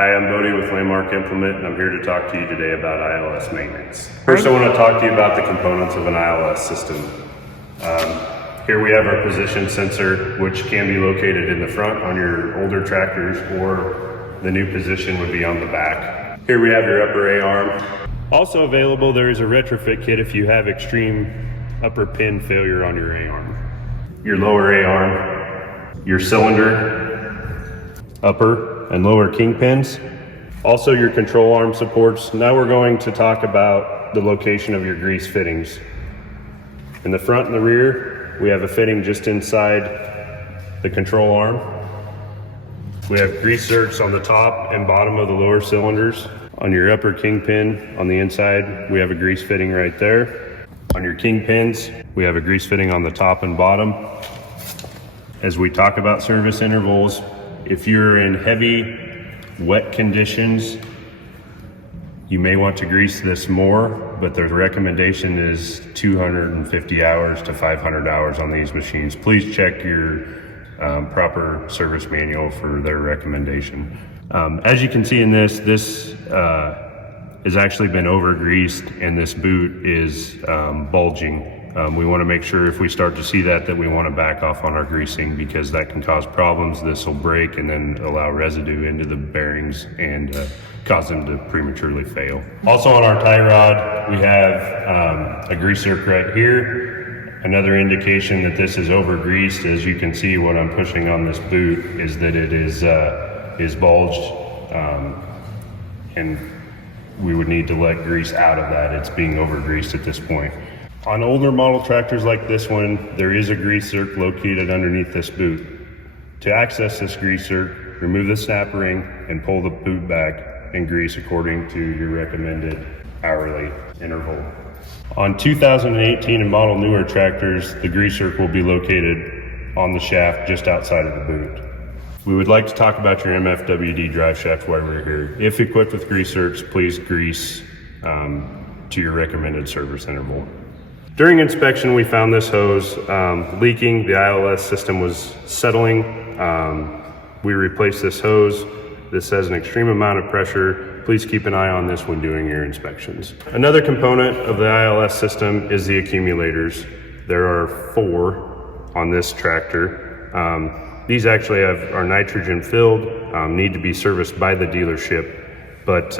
Hi, I'm Bodie with Landmark Implement, and I'm here to talk to you today about ILS maintenance. First, I want to talk to you about the components of an ILS system. Here we have our position sensor, which can be located in the front on your older tractors, or the new position would be on the back. Here we have your upper A-arm. Also available, there is a retrofit kit if you have extreme upper pin failure on your A-arm. Your lower A-arm, your cylinder, upper and lower kingpins. Also your control arm supports. Now we're going to talk about the location of your grease fittings. In the front and the rear, we have a fitting just inside the control arm. We have grease zerks on the top and bottom of the lower cylinders. On your upper kingpin on the inside, we have a grease fitting right there. On your kingpins, we have a grease fitting on the top and bottom. As we talk about service intervals, if you're in heavy, wet conditions, you may want to grease this more, but the recommendation is 250 hours to 500 hours on these machines. Please check your proper service manual for their recommendation. As you can see in this has actually been over greased, and this boot is bulging. We want to make sure if we start to see that we want to back off on our greasing, because that can cause problems. This will break and then allow residue into the bearings and cause them to prematurely fail. Also on our tie rod, we have a grease zerk right here. Another indication that this is over greased, as you can see what I'm pushing on this boot, is that it is bulged, and we would need to let grease out of that. It's being over greased at this point. On older model tractors like this one, there is a grease zerk located underneath this boot. To access this grease zerk, remove the snap ring and pull the boot back and grease according to your recommended hourly interval. On 2018 and model newer tractors, the grease zerk will be located on the shaft just outside of the boot. We would like to talk about your MFWD drive shaft while we're here. If equipped with grease zerks, please grease to your recommended service interval. During inspection, we found this hose leaking. The ILS system was settling. We replaced this hose. This has an extreme amount of pressure. Please keep an eye on this when doing your inspections. Another component of the ILS system is the accumulators. There are 4 on this tractor. These actually are nitrogen filled, need to be serviced by the dealership, but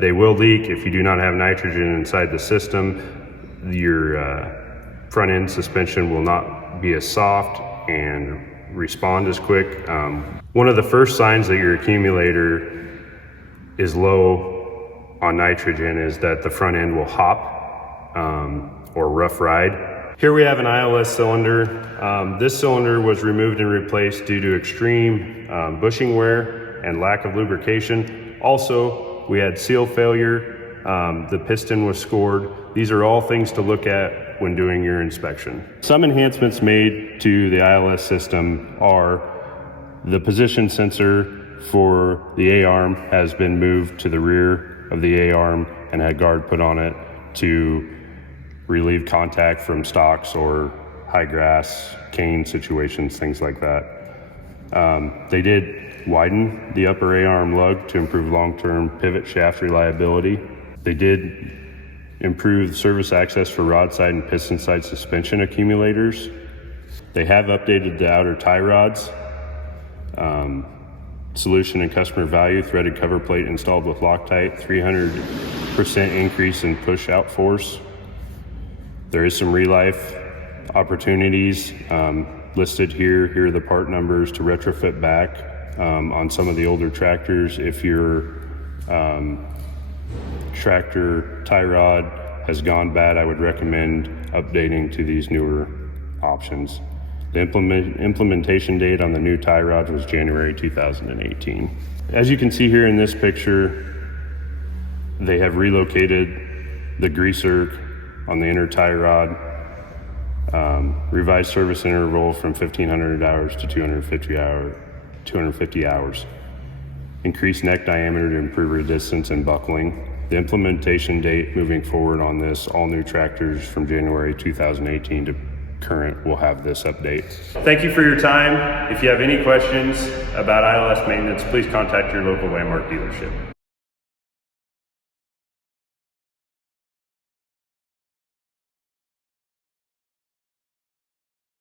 they will leak if you do not have nitrogen inside the system. Your front end suspension will not be as soft and respond as quick. One of the first signs that your accumulator is low on nitrogen is that the front end will hop or rough ride. Here we have an ILS cylinder. This cylinder was removed and replaced due to extreme bushing wear and lack of lubrication. Also, we had seal failure. The piston was scored. These are all things to look at when doing your inspection. Some enhancements made to the ILS system are the position sensor for the A-arm has been moved to the rear of the A-arm and had guard put on it to relieve contact from stocks or high grass, cane situations, things like that. They did widen the upper A-arm lug to improve long-term pivot shaft reliability. They did improve service access for rod side and piston side suspension accumulators. They have updated the outer tie rods. Solution and customer value, threaded cover plate installed with Loctite, 300% increase in push out force. There is some re-life opportunities listed here. Here are the part numbers to retrofit back on some of the older tractors. If your tractor tie rod has gone bad, I would recommend updating to these newer options. The implementation date on the new tie rods was January 2018. As you can see here in this picture, they have relocated the grease zerk on the inner tie rod, revised service interval from 1,500 hours to 250 hours. Increased neck diameter to improve resistance and buckling. The implementation date moving forward on this, all new tractors from January 2018 to current will have this update. Thank you for your time. If you have any questions about ILS maintenance, please contact your local Landmark dealership.